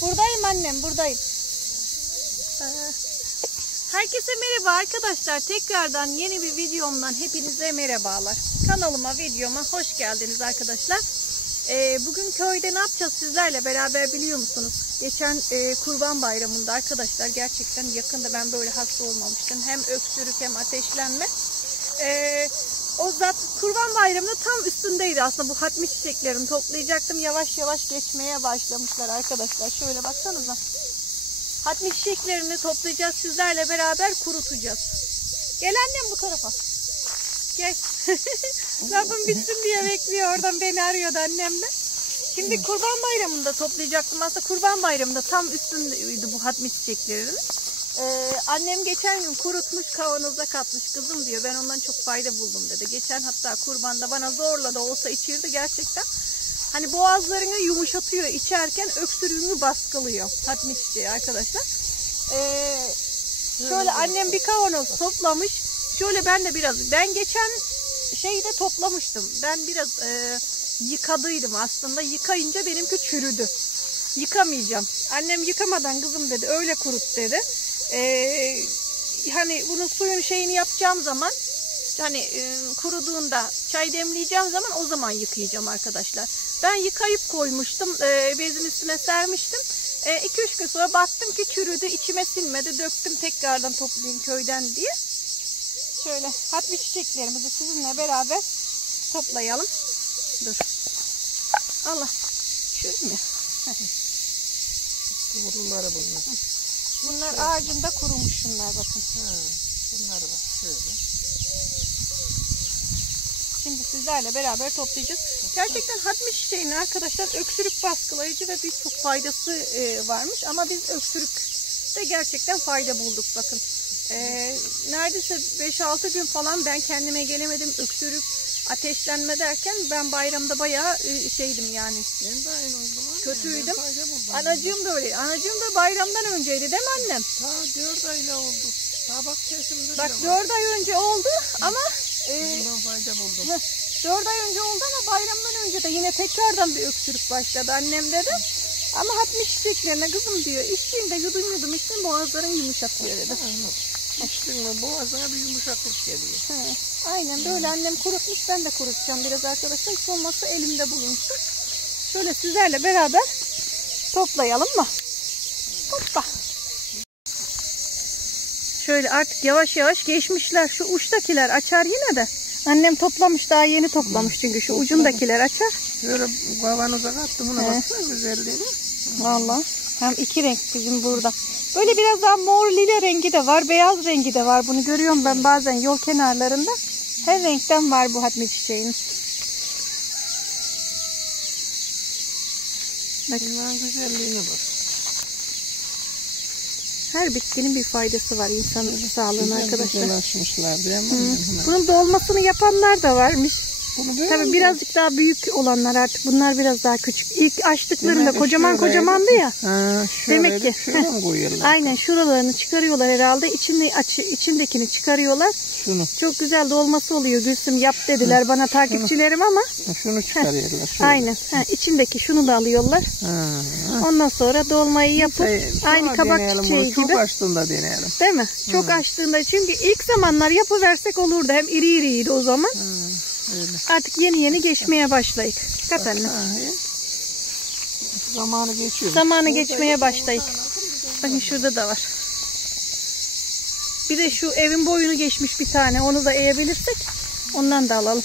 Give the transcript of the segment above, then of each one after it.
Buradayım annem, buradayım. Herkese merhaba arkadaşlar. Tekrardan yeni bir videomdan hepinize merhabalar. Kanalıma, videoma hoş geldiniz arkadaşlar. Bugün köyde ne yapacağız sizlerle beraber biliyor musunuz? Geçen Kurban Bayramı'nda arkadaşlar gerçekten yakında ben böyle hasta olmamıştım. Hem öksürük hem ateşlenme. O zat Kurban Bayramı'nda tam üstündeydi aslında, bu hatmi çiçeklerini toplayacaktım. Yavaş yavaş geçmeye başlamışlar arkadaşlar. Şöyle baksanıza. Hatmi çiçeklerini toplayacağız, sizlerle beraber kurutacağız. Gel annem bu tarafa. Gel. Lafım bitsin diye bekliyor, oradan beni arıyordu annem de. Şimdi Kurban Bayramı'nda toplayacaktım. Aslında Kurban Bayramı'nda tam üstündeydi bu hatmi çiçeklerinin. Annem geçen gün kurutmuş, kavanoza katmış. Kızım diyor, ben ondan çok fayda buldum dedi. Geçen hatta kurbanda bana zorla da olsa içirdi gerçekten. Hani boğazlarını yumuşatıyor, içerken öksürüğünü baskılıyor hatmi çiçeği arkadaşlar. Şöyle annem bir kavanoz toplamış. Şöyle ben de biraz, ben geçen şeyde toplamıştım. Ben biraz yıkadıydım aslında. Yıkayınca benimki çürüdü. Yıkamayacağım. Annem yıkamadan kızım dedi, öyle kurut dedi. Hani bunun suyun şeyini yapacağım zaman, hani kuruduğunda çay demleyeceğim zaman o zaman yıkayacağım arkadaşlar. Ben yıkayıp koymuştum. Bezin üstüne sermiştim. 2-3 gün sonra baktım ki çürüdü. İçime sinmedi. Döktüm tekrardan toplayayım köyden diye. Şöyle hatmi çiçeklerimizi sizinle beraber toplayalım. Dur. Allah. Şöyle mi? Kuruları bunlar. Bunlar ağacında kurumuş, şunlar bakın. Bunlar var şöyle. Şimdi sizlerle beraber toplayacağız. Gerçekten hatmi çiçeğinin arkadaşlar öksürük baskılayıcı ve birçok faydası varmış. Ama biz öksürükte gerçekten fayda bulduk bakın. Neredeyse 5-6 gün falan ben kendime gelemedim. Öksürük, ateşlenme derken ben bayramda bayağı şeydim yani. Ben de aynı oldum. Kötüydüm. Anacığım da öyle. Anacığım da bayramdan önceydi değil mi annem? Ta 4 ayla oldu. Ta bak sesimde. Bak 4 ay önce oldu ama bundan fayda buldum. 4 ay önce oldu ama bayramdan önce de yine tekrardan bir öksürük başladı annemde de. Ama hatmi çiçeklerine kızım diyor, içtiğinde yudum yudum içtin, boğazların yumuşatıyor dedi. İçtin mi boğazına bir yumuşaklık geliyor. Aynen böyle annem kurutmuş, ben de kurutacağım biraz arkadaşlar. Hiç olmazsa elimde bulunsun. Şöyle sizlerle beraber toplayalım mı? Hoppa. Şöyle artık yavaş yavaş geçmişler. Şu uçtakiler açar yine de. Annem toplamış, daha yeni toplamış çünkü şu ucundakiler açar. Şöyle kavanoza kattım, buna baksana güzelliğine. Vallahi hem iki renk bizim burada. Böyle biraz daha mor lila rengi de var, beyaz rengi de var. Bunu görüyorum ben bazen yol kenarlarında. Her renkten var bu hatmi çiçeğinin. Bunların güzelliğine bak. Her bitkinin bir faydası var insanın sağlığına arkadaşlar. Güzel açmışlar değil mi? Bunun dolmasını yapanlar da varmış. Tabii birazcık daha büyük olanlar artık. Bunlar biraz daha küçük. İlk açtıklarında kocaman kocamandı ya. Demek ki. Şöyle koyuyorlar? Aynen, şuralarını çıkarıyorlar herhalde. İçindekini çıkarıyorlar. Şunu. Çok güzel dolması oluyor Gülsüm, yap dediler bana takipçilerim ama. Şunu çıkarıyorlar. Şöyle. Aynen. İçindeki şunu da alıyorlar. Ondan sonra dolmayı yapıp aynı kabak çiçeği gibi. Çok açtığında deneyelim. Değil mi? Çok açtığında, çünkü ilk zamanlar yapıversek olurdu. Hem iri iriydi o zaman. Öyle. Artık yeni geçmeye başlayık. Kat anne. Zamanı geçiyor. Zamanı geçmeye başlayık. Bakın şurada da var. Bir de şu evin boyunu geçmiş bir tane. Onu da eğebilirsek ondan da alalım.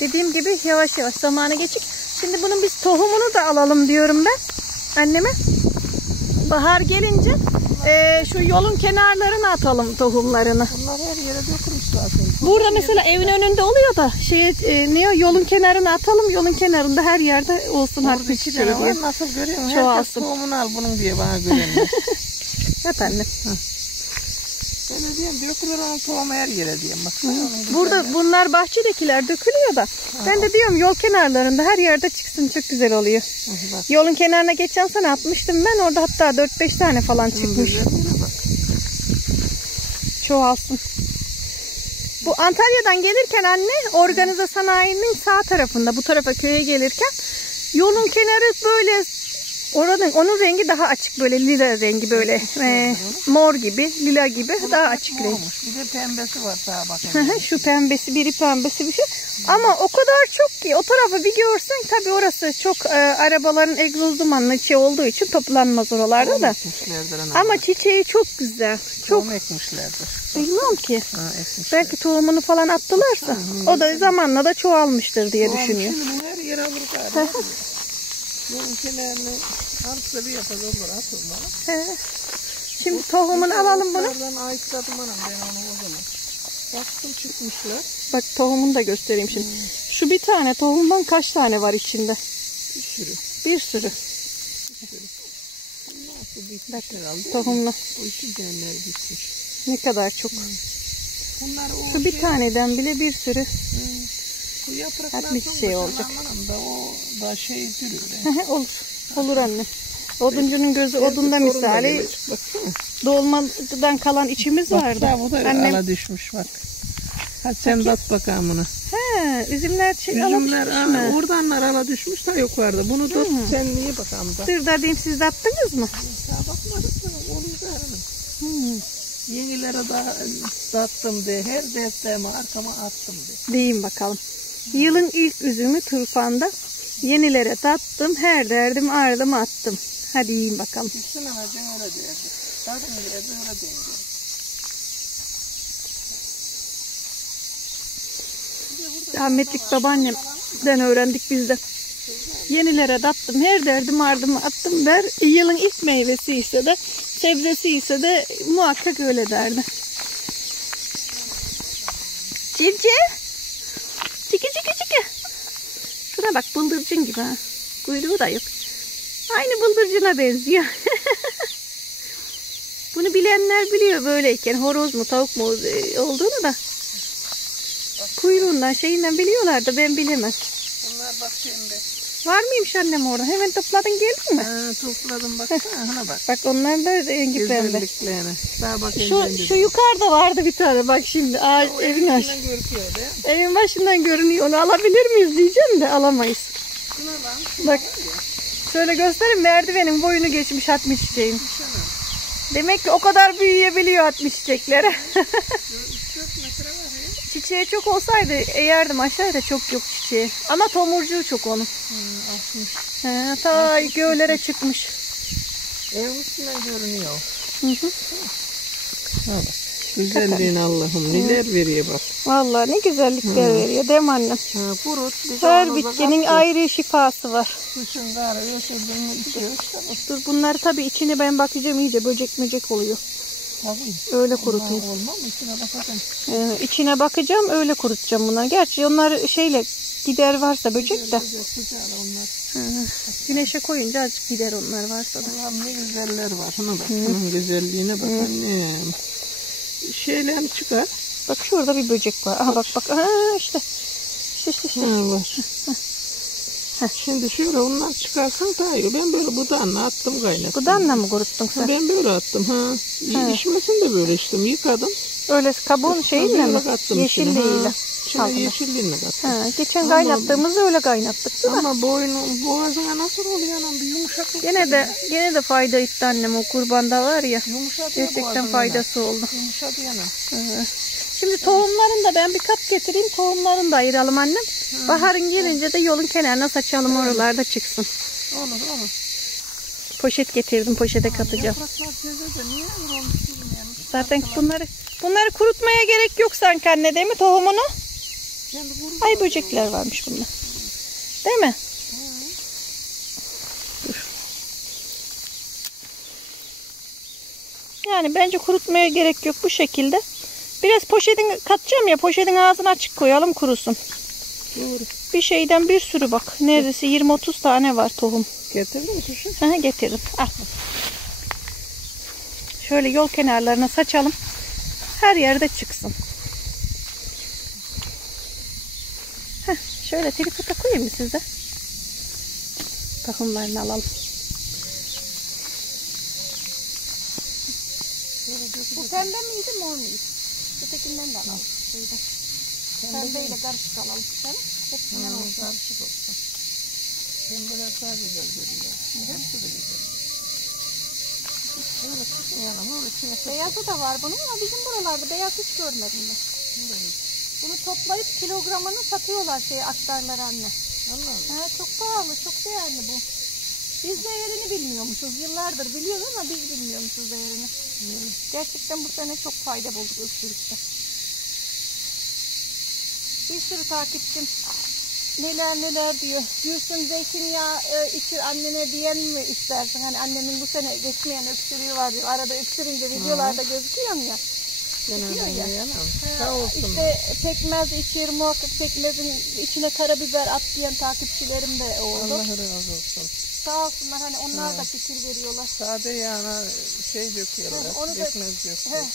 Dediğim gibi yavaş yavaş zamanı geçik. Şimdi bunun biz tohumunu da alalım diyorum ben anneme. Bahar gelince şu yolun kenarlarına atalım tohumlarını. Bunlar her yere dökülmüş zaten. Burada mesela evin önünde oluyor da yolun kenarına atalım. Yolun kenarında her yerde olsun hatmi çiçeği diye. Nasıl görüyorsun? Çoğalsın. Herkes tohumunu al bunun diye bana görenler. Yat anne. Ben de diyeyim dökülür onun tohumu her yere diyeyim. Bak. Burada bunlar bahçedekiler dökülüyor da. Ben de diyorum yol kenarlarında her yerde çıksın, çok güzel oluyor. Yolun kenarına geçen sene atmıştım ben, orada hatta 4-5 tane falan çıkmış. Çoğalsın. Bu Antalya'dan gelirken anne, organize sanayinin sağ tarafında, bu tarafa köye gelirken yolun kenarı böyle Onun rengi daha açık, böyle lila rengi, böyle mor gibi, lila gibi daha açık renk. Bir de pembesi var daha bak. Şu pembesi, biri pembesi bir şey. Ama o kadar çok ki o tarafı bir görsen, tabii orası çok arabaların egzoz dumanlı içi olduğu için toplanmaz oralarda da. Ama çiçeği çok güzel. Çok ekmişlerdir. Bilmiyorum ki. Belki tohumunu falan attılarsa o da zamanla da çoğalmıştır diye düşünüyorum. Şimdi bunu her yere alır galiba. Bunun kenarını alıp da bir yapacağız onları atırlar. Şimdi tohumunu alalım bunu. Oradan ayıkladım anam ben onu o zaman. Baktım çıkmışlar. Bak tohumunu da göstereyim şimdi. Şu bir tane tohumdan kaç tane var içinde? Bir sürü. Bir sürü. Bak tohumla. O işi genler bitmiş. Ne kadar çok. Şu bir şey, taneden bile bir sürü. Bu yapraklar şey olacak. Da o da şey duruyor. Olur. Olur anne. Oduncunun gözü odunda misali. Dolmadan kalan içimiz vardı. Bak bu da ala düşmüş bak. Hadi sen de at bakalım bunu. Üzümler ala düşmüş mü? Oradan ala düşmüş da yukarıda. Bunu tut sen niye bakalım da. Dur da diyeyim, siz de attınız mı? Ya bakmadık mı? Onu da yenilere dağıttım de. Her defteme arkama attım de. Diyeyim bakalım. Yılın ilk üzümü turfanda. Yenilere tattım, her derdim ardıma attım. Hadi yiyin bakalım. Gitsin anacığım öyle derdi. Tadın derdi öyle derdi. Rahmetlik babaannemden öğrendik biz de. Yenilere tattım, her derdim ardıma attım der. Yılın ilk meyvesi ise de, sebzesi ise de muhakkak öyle derdi. Civciv. Çiki çiki çiki. Şuna bak, bıldırcın gibi ha. Kuyruğu da yok. Aynı bıldırcına benziyor. Bunu bilenler biliyor böyleyken horoz mu tavuk mu olduğunu da. Kuyruğundan şeyinden biliyorlar da ben bilemem. Bunlar bak şimdi. Var mıymış annem orada? Hemen topladın geldin mi? Topladım baksana bak. Bak onlar da rengi pembe. Şu yukarıda vardı bir tane bak şimdi evin aşağı. Evin başından görünüyor, onu alabilir miyiz diyeceğim de alamayız. Bak şöyle göstereyim, merdivenin boyunu geçmiş atmış çiçeğin. Demek ki o kadar büyüyebiliyor atmış çiçekleri. Çiçeği çok olsaydı eğerdim aşağıda, çok yok çiçeği. Ama tomurcuğu çok onun. Ta göğlere çıkmış. Evin üstünden görünüyor. Güzelliğin Allah'ım neler veriyor bak. Vallahi ne güzellikler veriyor değil mi annem? Kurut. Her bitkinin ayrı şifası var. Kışın karı yosunduğunu içiyor. Dur bunları tabii içine ben bakacağım, iyice böcek oluyor. Tabii. Öyle kurutayım. Olmaz mı? İçine bakacağım. İçine bakacağım, öyle kurutacağım bunları. Gerçi onlar şeyle gider varsa böcek de. Güneşe koyunca azıcık gider onlar varsa da. Allah'ım ne güzeller var. Şuna bak. Bunun güzelliğine bak annem. Şeyler çıkar. Bak şurada bir böcek var. Aha bak. İşte. Var. Şimdi şöyle onlar çıkarsan daha iyi. Ben böyle budağınla attım kaynattım. Budağınla mı kuruttun sen? Ben böyle attım. İşmesin de böyle içtim. Yıkadım. Öyle kabuğun şeyiyle mi? Yeşilliğiyle. Yeşilliğine kattım. Geçen kaynattığımızda öyle kaynattık. Ama boğazına nasıl oluyor anam? Bir yumuşaklık. Gene de fayda etti annem, o kurbanda var ya. Yumuşadı gerçekten faydası oldu. Yumuşadı yana. Şimdi tohumlarını da ben bir kap getireyim. Tohumlarını da ayıralım annem. Baharın gelince de yolun kenarına saçalım, oralarda çıksın. Olur. Poşet getirdim, poşete katacağım. Zaten bunları kurutmaya gerek yok sanki anne, değil mi tohumunu? Ay böcekler varmış bunda. Değil mi? Dur. Yani bence kurutmaya gerek yok bu şekilde. Biraz poşetin katacağım ya, poşetin ağzını açık koyalım kurusun. Doğru. Bir şeyden bir sürü bak. Neredeyse 20-30 tane var tohum. Getirdin mi kuşum? Getirdim. Al. Şöyle yol kenarlarına saçalım. Her yerde çıksın. Şöyle tripota koyayım mı size? Tohumlarını alalım. Bu pembe miydi, mor muydu? Ötekinden de alalım. Pembeyle karışık alalım. Hepsinden olsun. Karışık olsun. Pembeler daha güzel görüyor. Hepsi de güzel. Yanıma içine Beyazı da var bunun ama bizim buralarda beyaz hiç görmedim ben. Bunu toplayıp kilogramını satıyorlar aktarlar anne. Allah. Çok pahalı, çok değerli bu. Biz değerini bilmiyormuşuz. Yıllardır biliyoruz ama biz bilmiyormuşuz değerini. Gerçekten bu sene çok fayda bulduk öksürükte. Bir sürü takipçim neler diyor. Gülsün zeytinyağı içir annene diyen mi istersin? Hani annemin bu sene geçmeyen öksürüğü var diyor. Arada öksürünce videolarda gözüküyor ya. Diyor ya. Sağ olsun. İşte pekmez içir, muhakkak pekmezin içine karabiber at diyen takipçilerim de oldu. Allah razı olsun. Sağ olsunlar, hani onlar da fikir veriyorlar. Sade yağına döküyorlar, pekmez döküyorlar.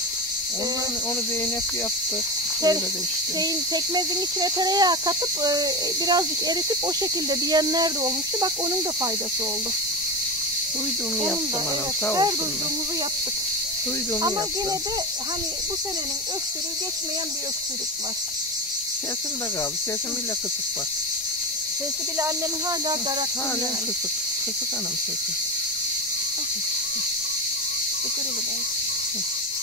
Onu Zeynep yaptı. Pekmezin içine tereyağı katıp birazcık eritip o şekilde diyenler de olmuştu. Bak onun da faydası oldu. Duyduğumu yaptım anam, evet, sağ her olsun. duyduğumuzu yaptık. Ama yaptım. Yine de hani bu senenin öksürüğü geçmeyen bir öksürük var. Sesim de kaldı. Sesim bile kısık bak. Sesi bile annemin hala garaktı yani. yani. Kısık. Kısık anam sesi. Bu kırılı belki.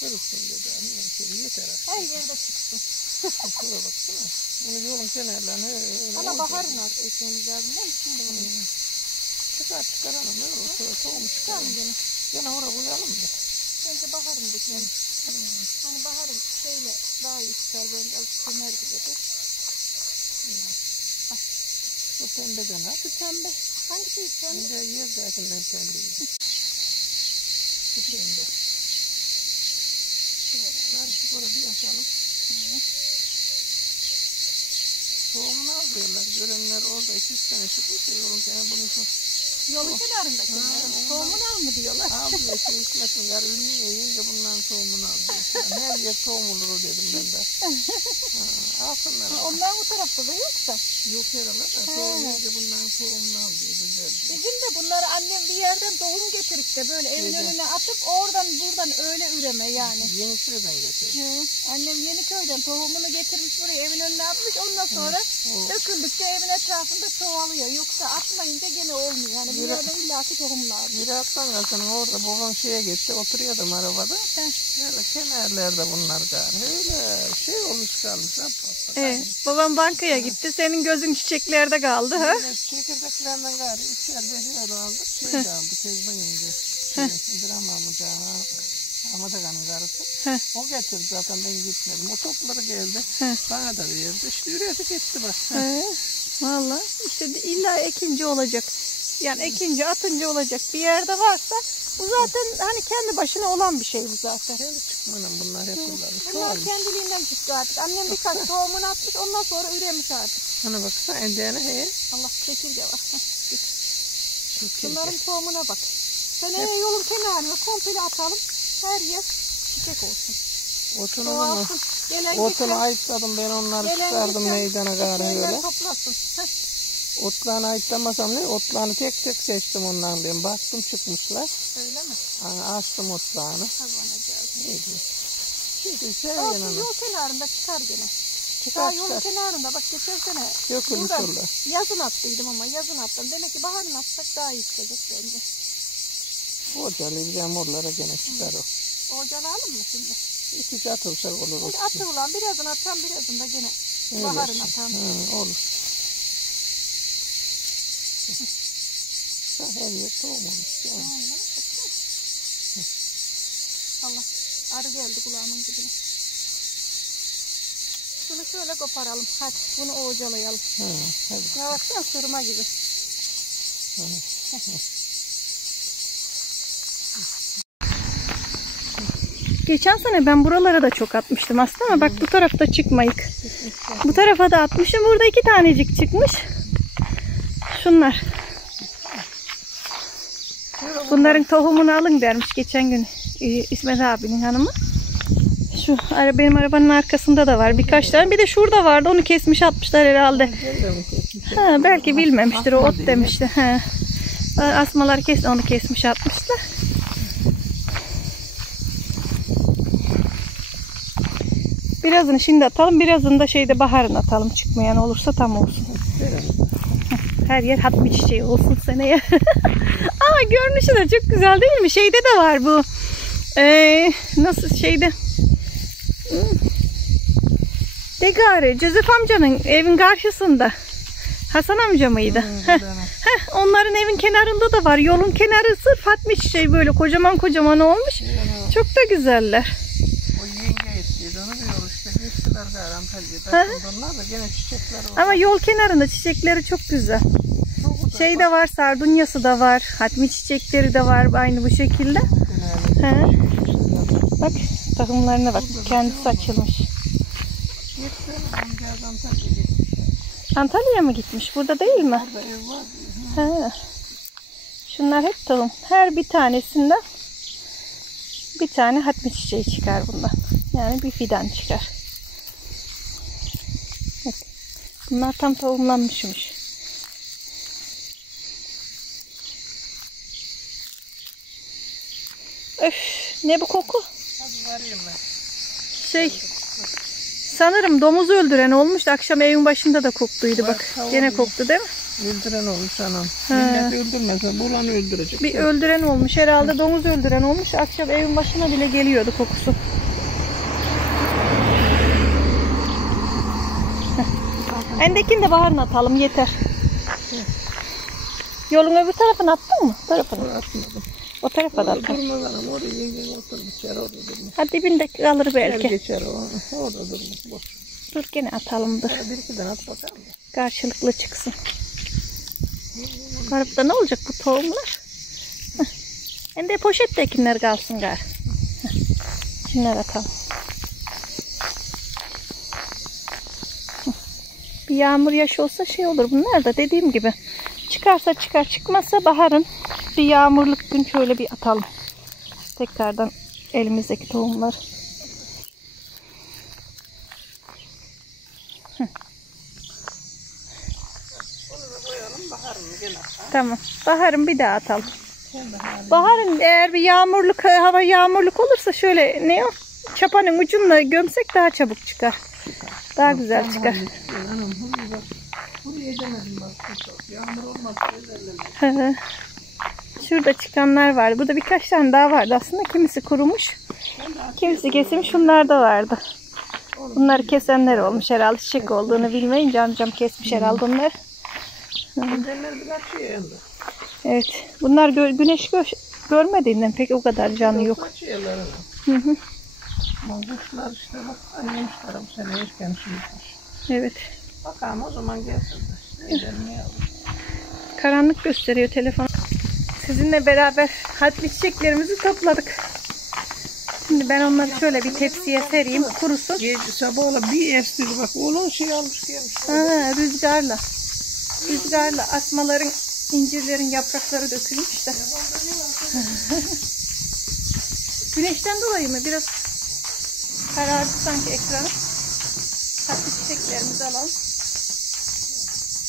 Kırılsın dedi annem. Yeter artık. Her yerde çıksın. Şuraya baksana. Bunu yolun kenarlarına Ama baharın artık ekmemiz lazım değil mi? Şimdi bunu. Çıkar anam. Ne olur? Tohum çıkaralım. Gene oraya koyalım da. Bence baharın dikelim. Hani baharın daha iyi çıkar bence. Ömer gibi de. Bu pembeden ha. Bu pembe. Hangisi pembe? Şimdi yer zaten ben pembeyi. Bu pembe. Karışık oraya bir açalım. Tohumunu alıyorlar. Görenler orada 2-3 tane çıkmış. Yorum yani bunu çok. Yolun kenarındaki. Tohumunu al mı diyorlar? Al diyor hikmetin gar ünlüye yiyince bundan tohumunu al diyor. Her yer tohum olur o dedim ben de. Alsınlar. Onlar bu tarafta da yoksa. Yok herhalde da tohum yiyince bundan tohumunu al diyor. Güzel diyor. Bizim de bunları annem bir yerden tohum getirip de böyle evin önüne atıp oradan buradan öyle üreme yani. Yeniköy'den getirdim. Annem Yeniköy'den tohumunu getirmiş buraya evin önüne atmış. Ondan sonra döküldükçe evin etrafında çoğalıyor. Yoksa atmayınca gene olmuyor. Yani bir yerden illaki tohum lazım. Biri atsan kalsın orada babam gitti oturuyordum arabada. Öyle kenarlarda bunlar galiba. Öyle olmuş kalmış. Babam bankaya gitti. Senin gözün çiçeklerde kaldı. Ha? Çekirdeklerden galiba 3'er 5'er aldık. De aldık. Tezden ince. İbrahim amca. Amadakan'ın karısı. O getirdi zaten ben gitmedim. O topları geldi. Bana da verdi. İşte üretip gitti bak. Valla işte illa ekince olacak. Yani ekince atınca olacak. Bir yerde varsa bu zaten hani kendi başına olan bir şey bu zaten. Kendi çıkmanın bunlar hep bunlar. Bunlar kendiliğinden çıktı artık. Annem birkaç tohumunu atmış ondan sonra üremiş artık. Hani baksana endene Allah çekirge var. Bunların tohumuna bak. Seneye yolun kenarına komple atalım. Her yer çiçek olsun. Otunu ayıkladım ben onları çıkardım meydana gari öyle. Toplasın. Otlarını ayıklamasam ne? Otlarını tek tek seçtim ondan ben. Baktım çıkmışlar. Öyle mi? Açtım otlarını. İyi. Şimdi yol kenarında çıkar gene. Çıkar yolun kenarında bak geçen sene. Dökülmüş yazın attıydım ama yazın attım. Demek ki baharın atsak daha iyi çıkacak bence. Ocalayacağım oralara gene çıkar o. Ocalayalım mı şimdi? İki atılsak olur. Atılan birazını atam birazını da gene baharın atam. Olur. Her yer tohum olmuş. Allah arı geldi kulağımın dibine. Şunu şöyle koparalım. Hadi bunu ocalayalım. Ya baksana sırma gibi. Geçen sene ben buralara da çok atmıştım aslında ama bak bu tarafta çıkmayık. Bu tarafa da atmışım. Burada 2 tanecik çıkmış. Şunlar. Bunların tohumunu alın dermiş geçen gün İsmet abinin hanımı. Şu benim arabanın arkasında da var birkaç tane. Bir de şurada vardı. Onu kesmiş atmışlar herhalde. Belki bilmemiştir. O ot demişti. Asmalar onu kesmiş atmışlar. Birazını şimdi atalım. Birazını da baharın atalım. Çıkmayan olursa tam olsun. Her yer hatmi çiçeği olsun seneye. Ama görünüşü de çok güzel değil mi? Şeyde de var bu. Nasıl şeyde? De gari, Cezef amcanın evin karşısında. Hasan amca mıydı? Onların evin kenarında da var. Yolun kenarı sırf Fatma çiçeği böyle kocaman kocaman olmuş. Çok da güzeller. O yenge ettiydi onu diyor işte. Gittiler gari Antalya'da. Onlar da gene çiçekler var. Ama yol kenarında çiçekleri çok güzel. Şey de var, sardunyası da var. Hatmi çiçekleri de var aynı bu şekilde. Bak takımlarına bak. Kendisi açılmış. Antalya'ya mı gitmiş? Burada değil mi? Burada ev var. Şunlar hep tohum. Her bir tanesinden bir tane hatmi çiçeği çıkar bundan. Yani bir fidan çıkar. Evet. Bunlar tam tohumlanmışmış. Öf, ne bu koku? Hadi varayım ben. Sanırım domuz öldüren olmuş da akşam evin başında da koktuydu bak. Gene koktu değil mi? Öldüren olmuş anam. Millet öldürmese bulanı öldürecek. Bir öldüren olmuş herhalde, domuz öldüren olmuş. Akşam evin başına bile geliyordu kokusu. Endekini de baharına atalım yeter. Yolun öbür tarafına attın mı? Tarafına. Atmadım. O tarafa da attın. Durmaz anam. Oraya yengen oturdu. İçeri orada durmaz. Ha dibinde kalır belki. Geçer o. Orada durmaz. Boş. Dur gene atalım dur. Bir iki tane at bakalım. Karşılıklı çıksın. Garipte ne olacak bu tohumlar? Hem de poşettekiler kalsın gari. Şunları atalım. Bir yağmur yaşı olsa şey olur bunlar da dediğim gibi. Çıkarsa çıkar, çıkmazsa baharın bir yağmurluk gün şöyle bir atalım. Tekrardan elimizdeki tohumlar. Tamam. Baharın bir daha atalım. Baharın eğer bir yağmurluk, hava yağmurluk olursa şöyle ne o? Çapanın ucunla gömsek daha çabuk çıkar. Daha güzel çıkar. Şurada çıkanlar var. Burada birkaç tane daha vardı. Aslında kimisi kurumuş. Kimisi kesilmiş. Şunlar da vardı. Bunları kesenler olmuş herhalde. Çiçek olduğunu bilmeyince amcam kesmiş herhalde onları. Evet. Bunlar güneş görmediğinden pek o kadar canı yok. Kuşlar işte bak annemişler bu sene erken sürmüş. Evet. Bakalım o zaman gelsin de. Karanlık gösteriyor telefon. Sizinle beraber hatmi çiçeklerimizi topladık. Şimdi ben onları şöyle bir tepsiye sereyim, kurusun. Sabahla bir estir bak, oğlum şey almış gelmiş. Rüzgarla. Rüzgarla asmaların, incirlerin yaprakları dökülmüş de. Güneşten dolayı mı? Biraz karardı sanki ekranı. Hatmi çiçeklerimizi alalım.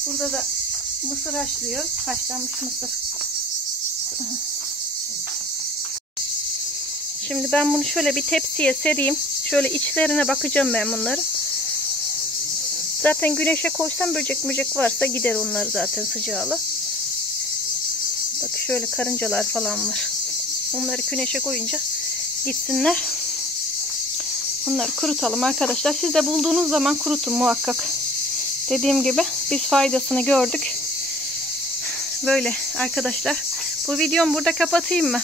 Burada da mısır haşlıyor. Haşlanmış mısır. Şimdi ben bunu şöyle bir tepsiye sereyim. Şöyle içlerine bakacağım ben bunları. Zaten güneşe koysam böcek varsa gider onlar zaten sıcağla. Bak şöyle karıncalar falan var. Onları güneşe koyunca gitsinler. Bunları kurutalım arkadaşlar. Siz de bulduğunuz zaman kurutun muhakkak. Dediğim gibi biz faydasını gördük. Böyle arkadaşlar. Bu videomu burada kapatayım mı?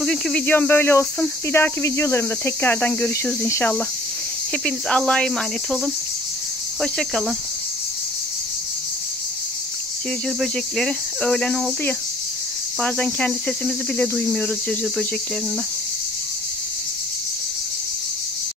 Bugünkü videom böyle olsun. Bir dahaki videolarımda tekrardan görüşürüz inşallah. Hepiniz Allah'a emanet olun. Hoşça kalın. Cırcır böcekleri öğlen oldu ya. Bazen kendi sesimizi bile duymuyoruz cırcır böceklerinden.